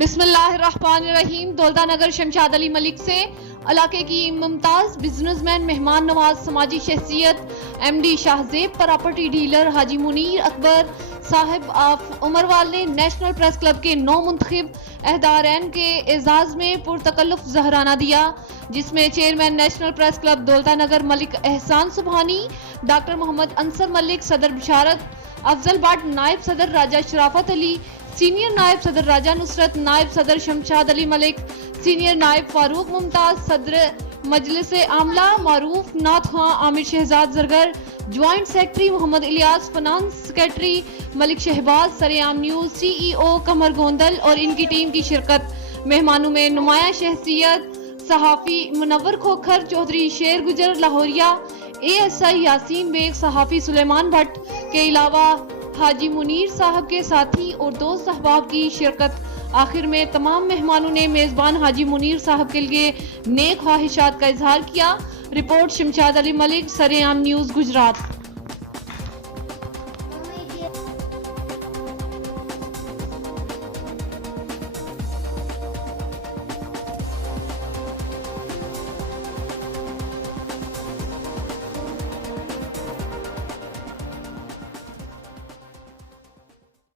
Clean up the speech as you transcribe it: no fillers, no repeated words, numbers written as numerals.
बिस्मिल्लाहिर्रहमानिर्रहीम। दौलतानगर शमशाद अली मलिक से इलाके की मुमताज बिजनेसमैन, मेहमान नवाज, समाजी शख्सियत, MD Shahzeb property dealer Haji Munir Akbar Sahib of Umarwal ने नेशनल प्रेस क्लब के 9 मुंतखब अहदारैन के एजाज में पुरतकल्लुफ जहराना दिया, जिसमें chairman national press club Daulatanagar Malik Ehsan Subhani, doctor Mohammad Ansar Malik, सदर बिशारत अफजल बाट, नायब सदर राजा शराफत अली, सीनियर नायब सदर राजा नुसरत, नायब सदर शमशाद अली मलिक, सीनियर नायब फारूक मुमताज, सदर मजलिस आमला Maroof Nath Khan, Aamir Shahzad Zargar, joint secretary Mohammad Ilyas, finance secretary Malik Shahbaz, Sareaam news CEO कमर गोंदल और इनकी टीम की शिरकत। मेहमानों में नुमाया शख्सियत सहाफ़ी मुनव्वर खोखर, चौधरी शेर गुजर लाहौरिया, ASI यासीन बेग, सहाफ़ी सुलेमान भट्ट के अलावा हाजी मुनीर साहब के साथी और दोस्त अहबाब की शिरकत। आखिर में तमाम मेहमानों ने मेजबान हाजी मुनीर साहब के लिए नेक ख्वाहिशात का इजहार किया। रिपोर्ट शमशाद अली मलिक, सरेआम न्यूज, गुजरात।